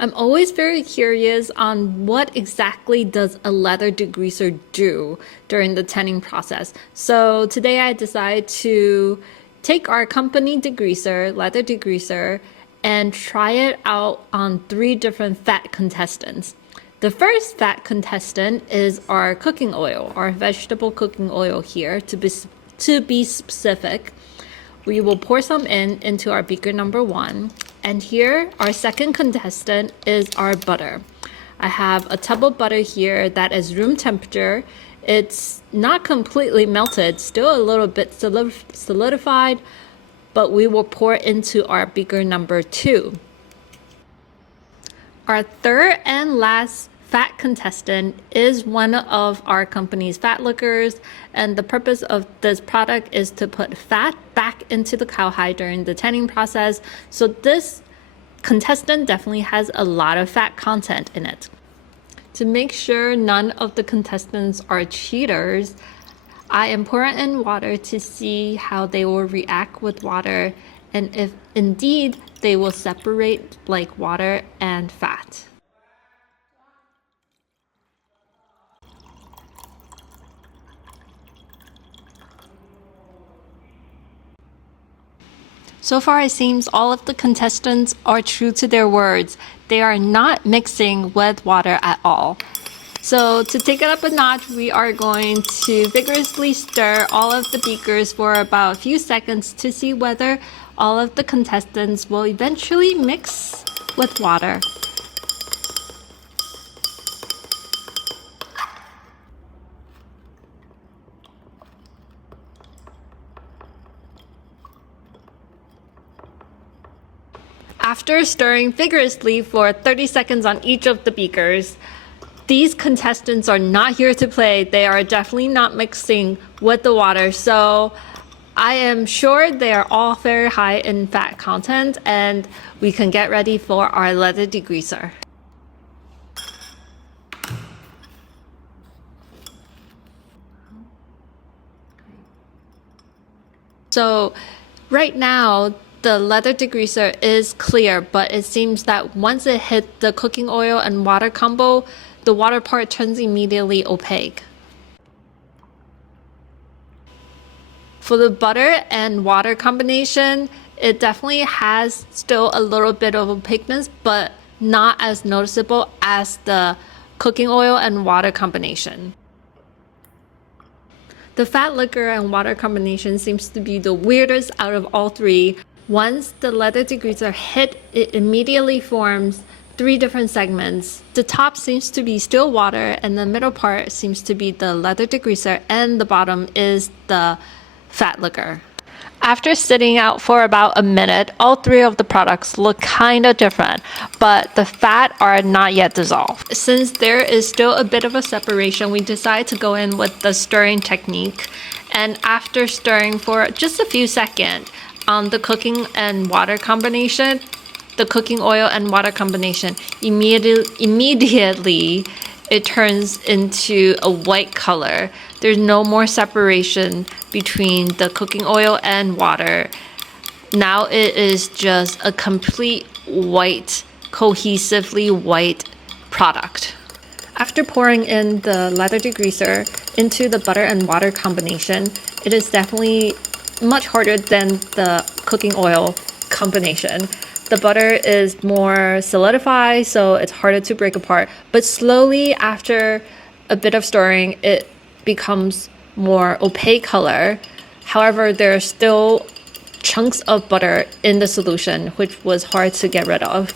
I'm always very curious on what exactly does a leather degreaser do during the tanning process. So today I decided to take our company degreaser, leather degreaser, and try it out on 3 different fat contestants. The first fat contestant is our cooking oil, our vegetable cooking oil here to be specific. We will pour some into our beaker number 1. And here, our second contestant is our butter. I have a tub of butter here that is room temperature. It's not completely melted, still a little bit solidified, but we will pour into our beaker number 2. Our third and last fat contestant is one of our company's fat liquors, and the purpose of this product is to put fat back into the cowhide during the tanning process. So this contestant definitely has a lot of fat content in it. To make sure none of the contestants are cheaters, I am pouring in water to see how they will react with water and if indeed they will separate like water and fat. So far, it seems all of the contestants are true to their words. They are not mixing with water at all. So to take it up a notch, we are going to vigorously stir all of the beakers for about a few seconds to see whether all of the contestants will eventually mix with water. After stirring vigorously for 30 seconds on each of the beakers, these contestants are not here to play. They are definitely not mixing with the water. So I am sure they are all very high in fat content, and we can get ready for our leather degreaser. So right now, the leather degreaser is clear, but it seems that once it hit the cooking oil and water combo, the water part turns immediately opaque. For the butter and water combination, it definitely has still a little bit of opaqueness, but not as noticeable as the cooking oil and water combination. The fat liquor and water combination seems to be the weirdest out of all 3. Once the leather degreaser hit, it immediately forms 3 different segments. The top seems to be still water, and the middle part seems to be the leather degreaser, and the bottom is the fat liquor. After sitting out for about a minute, all 3 of the products look kind of different, but the fat are not yet dissolved. Since there is still a bit of a separation, we decided to go in with the stirring technique. And after stirring for just a few seconds, on the cooking and water combination, the cooking oil and water combination, immediately it turns into a white color. There's no more separation between the cooking oil and water. Now it is just a complete white, cohesively white product. After pouring in the leather degreaser into the butter and water combination, it is definitely much harder than the cooking oil combination. The butter is more solidified, so it's harder to break apart. But slowly, after a bit of stirring, it becomes more opaque color. However, there are still chunks of butter in the solution, which was hard to get rid of.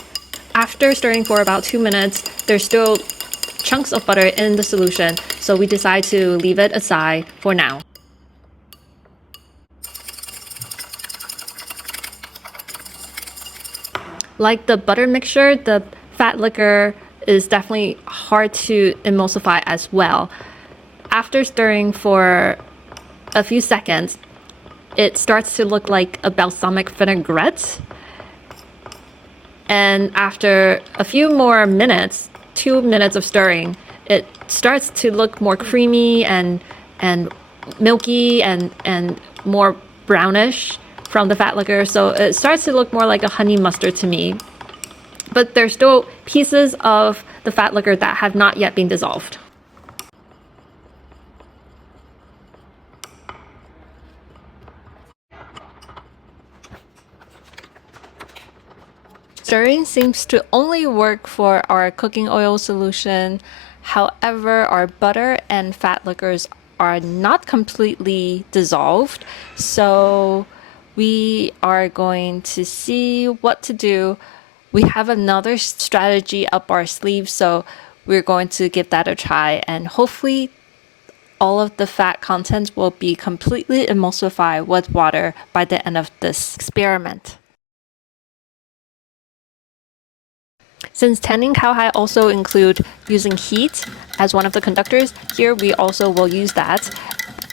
After stirring for about 2 minutes, there's still chunks of butter in the solution, so we decide to leave it aside for now. Like the butter mixture, the fat liquor is definitely hard to emulsify as well. After stirring for a few seconds, it starts to look like a balsamic vinaigrette. And after a few more minutes, 2 minutes of stirring, it starts to look more creamy and milky and more brownish from the fat liquor. So it starts to look more like a honey mustard to me. but there's still pieces of the fat liquor that have not yet been dissolved. Stirring seems to only work for our cooking oil solution. However, our butter and fat liquors are not completely dissolved, so we are going to see what to do. We have another strategy up our sleeve, so we're going to give that a try, and hopefully all of the fat content will be completely emulsified with water by the end of this experiment. Since tanning cowhide also include using heat as one of the conductors, here we also will use that.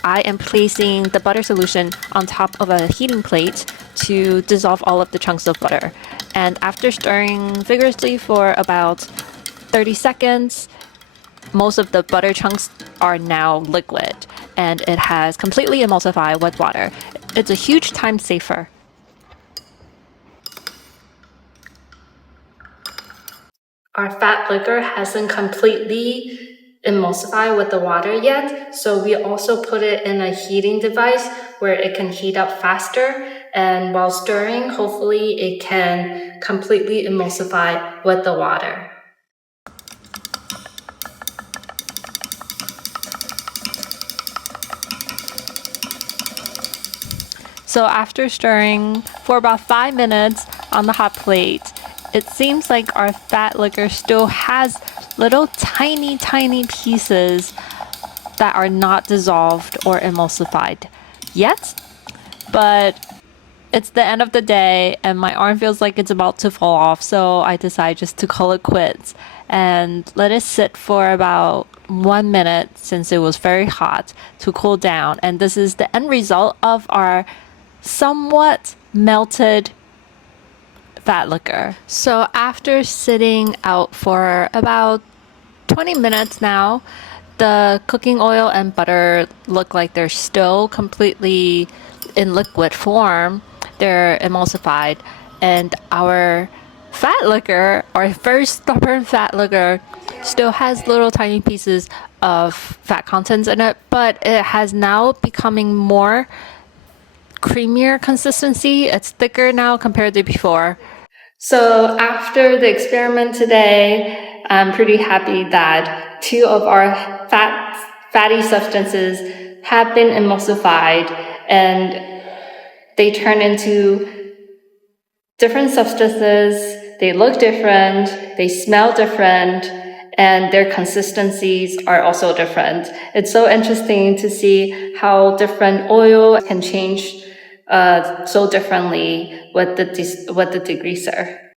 I am placing the butter solution on top of a heating plate to dissolve all of the chunks of butter. And after stirring vigorously for about 30 seconds, most of the butter chunks are now liquid and it has completely emulsified with water. It's a huge time saver. Our fat liquor hasn't completely emulsified with the water yet, so we also put it in a heating device where it can heat up faster, and while stirring, hopefully it can completely emulsify with the water. So after stirring for about 5 minutes on the hot plate, it seems like our fat liquor still has little tiny pieces that are not dissolved or emulsified yet. But it's the end of the day and my arm feels like it's about to fall off, so I decide just to call it quits and let it sit for about 1 minute since it was very hot to cool down. And this is the end result of our somewhat melted fat liquor. So after sitting out for about 20 minutes now, the cooking oil and butter look like they're still completely in liquid form. They're emulsified, and our fat liquor, our very stubborn fat liquor, still has little tiny pieces of fat contents in it, but it has now becoming more creamier consistency. It's thicker now compared to before. So after the experiment today, I'm pretty happy that 2 of our fatty substances have been emulsified and they turn into different substances. They look different, they smell different, and their consistencies are also different. It's so interesting to see how different oil can change so differently with the degreaser.